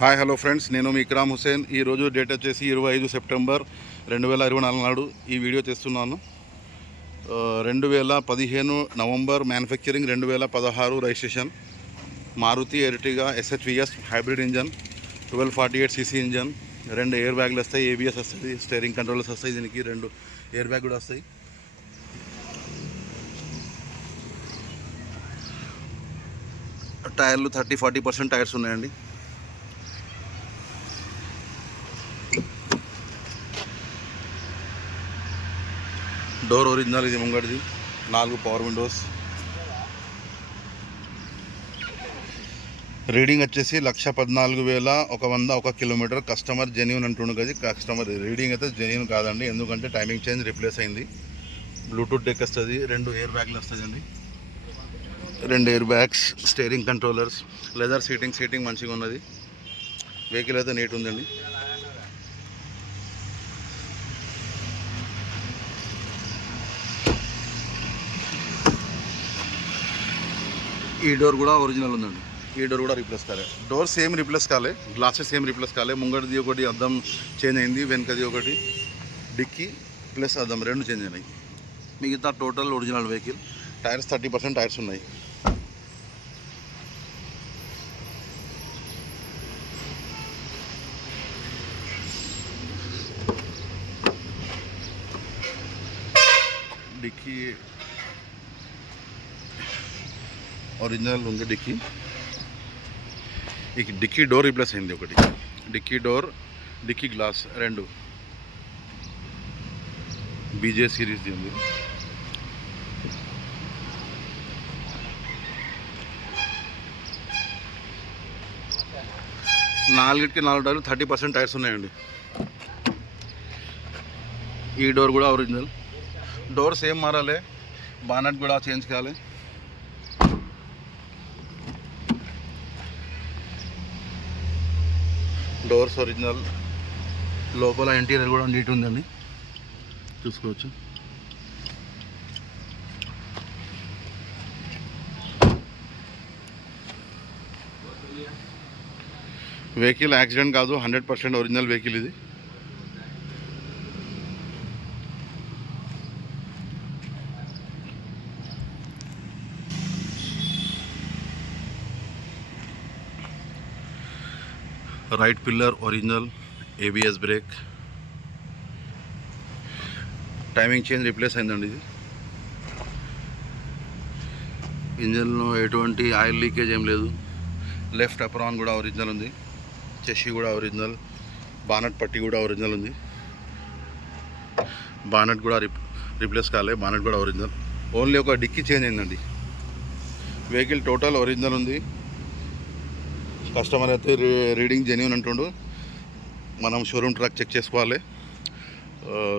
Hi hello friends నేను మీ ఇక్రామ్ హుసేన్ ఈరోజు date వచ్చేసి ఇరవై ఐదు సెప్టెంబర్ రెండు వేల ఇరవై నాలుగు నాడు ఈ వీడియో తెస్తున్నాను రెండు వేల పదిహేను నవంబర్ మ్యానుఫ్యాక్చరింగ్ రెండు వేల పదహారు registration Maruti Ertiga SHVS hybrid engine twelve forty eight CC engine రెండు ఎయిర్ బ్యాగ్లు వస్తాయి ఏబిఎస్ వస్తుంది స్టీరింగ్ కంట్రోల్స్ వస్తాయి దీనికి రెండు ఎయిర్ బ్యాగ్ కూడా వస్తాయి. టైర్లు థర్టీ ఫార్టీ పర్సెంట్ టైర్స్ ఉన్నాయండి. డోర్ ఒరిజినల్ ఇది ముంగడిది. నాలుగు పవర్ విండోస్. రీడింగ్ వచ్చేసి లక్ష పద్నాలుగు వేల ఒక వంద ఒక కిలోమీటర్. కస్టమర్ జెన్యున్ అంటుండు కదా కస్టమర్ రీడింగ్ అయితే జెన్యున్ కాదండి. ఎందుకంటే టైమింగ్ చేంజ్ రిప్లేస్ అయింది. బ్లూటూత్ డెక్ వస్తుంది. రెండు ఎయిర్ బ్యాగ్లు వస్తాయండి. రెండు air bags steering controllers leather seating seating మంచిగా ఉన్నది వెహికల్ అయితే నీట్ ఉందండి. ఈ డోర్ కూడా ఒరిజినల్ ఉందండి. ఈ డోర్ కూడా రీప్లేస్ కాలే. డోర్ సేమ్ రీప్లేస్ కాలే. గ్లాసెస్ సేమ్ రీప్లేస్ కాలే. ముంగడిది ఒకటి అద్దం చేంజ్ అయింది. వెనకది ఒకటి డిక్కీ ప్లస్ అద్దం రెండు చేంజ్ అయినాయి. మిగతా total original vehicle tyres thirty percent tyres ఉన్నాయి. డిక్కీ ఒరిజినల్ ఉంది డిక్కీ. ఈ డిక్కీ డోర్ రీప్లేస్ అయింది ఒకటి. డిక్కీ డోర్ డిక్కీ గ్లాస్ రెండు. బీజే సిరీస్ ఉంది. నాలుగిటికి నాలుగు టైర్లు థర్టీ పర్సెంట్ టైర్స్ ఉన్నాయండి. ఈ డోర్ కూడా ఒరిజినల్. డోర్ సేమ్ మారాలి? బానట్ కూడా చేంజ్ కావాలి డోర్స్ ఒరిజినల్ లోపల ఇంటీరియర్ కూడా నీట్ ఉందండి. చూసుకోవచ్చు. వెహికల్ యాక్సిడెంట్ కాదు హండ్రెడ్ పర్సెంట్ ఒరిజినల్ వెహికల్ ఇది. Right pillar original ABS brake timing change replace అయిందండి ఇది. ఇంజన్లో ఎటువంటి ఆయిల్ లీకేజ్ ఏం లేదు. లెఫ్ట్ అప్రాన్ కూడా ఒరిజినల్ ఉంది. చెషి కూడా ఒరిజినల్ బానట్ పట్టి కూడా ఒరిజినల్ ఉంది. బానట్ కూడా రిప్ రిప్లేస్ కాలే బానట్ కూడా ఒరిజినల్ ఓన్లీ ఒక డిక్కీ చేంజ్ అయిందండి. వెహికల్ టోటల్ ఒరిజినల్ ఉంది. కస్టమర్ అయితే రీ- రీడింగ్ జెన్యున్ అంటుండు. మనం షోరూమ్ ట్రాక్ చెక్ చేసుకోవాలి.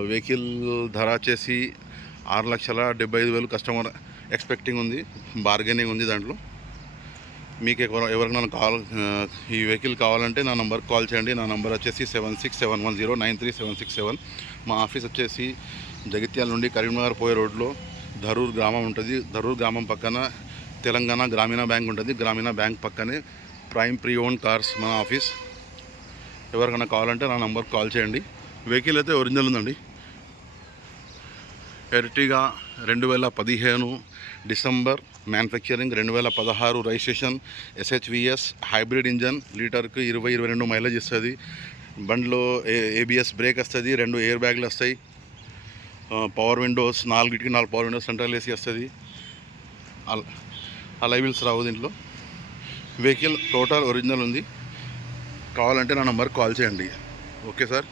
వెహికల్ ధర వచ్చేసి ఆరు లక్షల డెబ్బై ఐదు వేలు కస్టమర్ ఎక్స్పెక్టింగ్ ఉంది. బార్గెనింగ్ ఉంది దాంట్లో. మీకు ఎవరు ఎవరికైనా కాల్ ఈ వెహికల్ కావాలంటే నా నంబర్కి కాల్ చేయండి. నా నంబర్ వచ్చేసి seven six seven one zero nine three seven six seven. మా ఆఫీస్ వచ్చేసి జగిత్యాల నుండి కరీంనగర్ పోయే రోడ్లో ధరూర్ గ్రామం ఉంటుంది. ధరూర్ గ్రామం పక్కన తెలంగాణ గ్రామీణ బ్యాంక్ ఉంటుంది. గ్రామీణ బ్యాంక్ పక్కనే ప్రైమ్ ప్రీ ఓన్ కార్స్ మన ఆఫీస్. ఎవరికైనా కావాలంటే నా నంబర్ కాల్ చేయండి. వెహికల్ అయితే ఒరిజినల్ ఉందండి. ఎర్టిగా రెండు వేల పదిహేను డిసెంబర్ మ్యానుఫ్యాక్చరింగ్ రెండు వేల పదహారు రిజిస్ట్రేషన్ ఎస్హెచ్విఎస్ హైబ్రిడ్ ఇంజన్ లీటర్కి ఇరవై ఇరవై రెండు మైలేజ్ ఇస్తుంది. బండిలో ఏ ఏబిఎస్ బ్రేక్ వస్తుంది రెండు ఎయిర్ బ్యాగ్లు వస్తాయి. పవర్ విండోస్ నాలుగిటికి నాలుగు పవర్ విండోస్ సెంట్రల్ ఏసీ వస్తుంది. అల అలైవిల్స్ రావు దీంట్లో. వెహికల్ టోటల్ ఒరిజినల్ ఉంది. కావాలంటే నా నెంబర్కి కాల్ చేయండి. Okay sir?